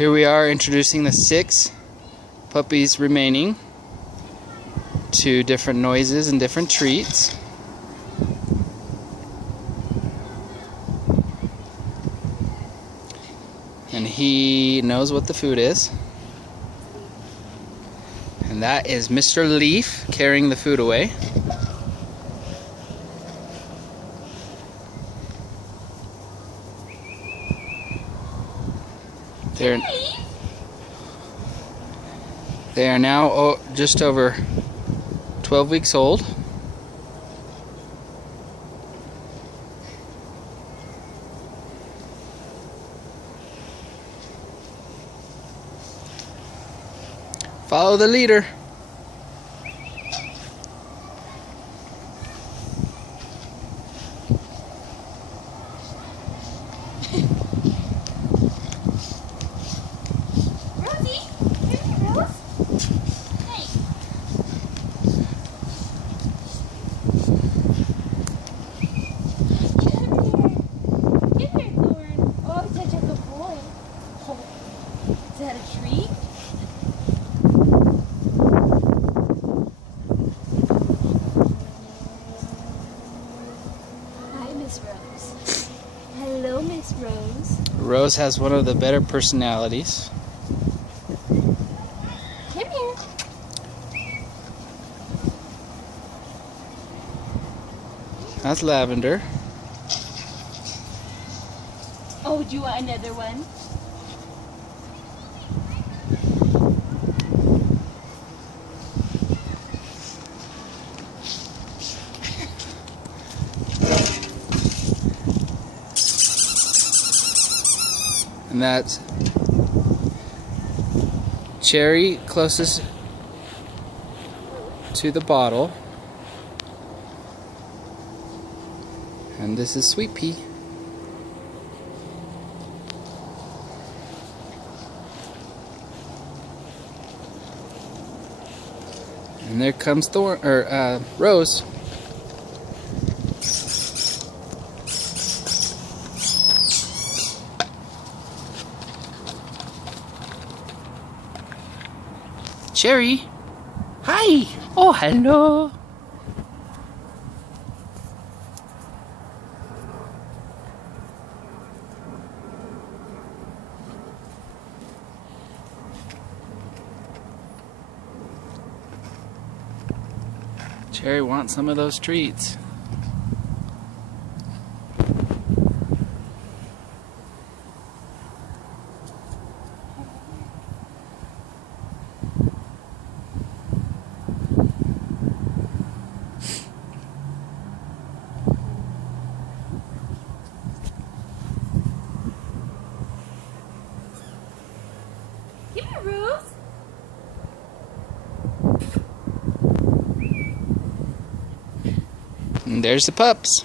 Here we are introducing the 6 puppies remaining to different noises and different treats. And he knows what the food is. And that is Mr. Leaf carrying the food away. They are now just over 12 weeks old. Follow the leader. Is that a treat? Hi, Miss Rose. Hello, Miss Rose. Rose has one of the better personalities. Come here. That's Lavender. Oh, do you want another one? And that's Cherry closest to the bottle. And this is Sweet Pea. And there comes Rose. Cherry. Hi. Oh, hello. Cherry wants some of those treats. Come here, Rose. And there's the pups.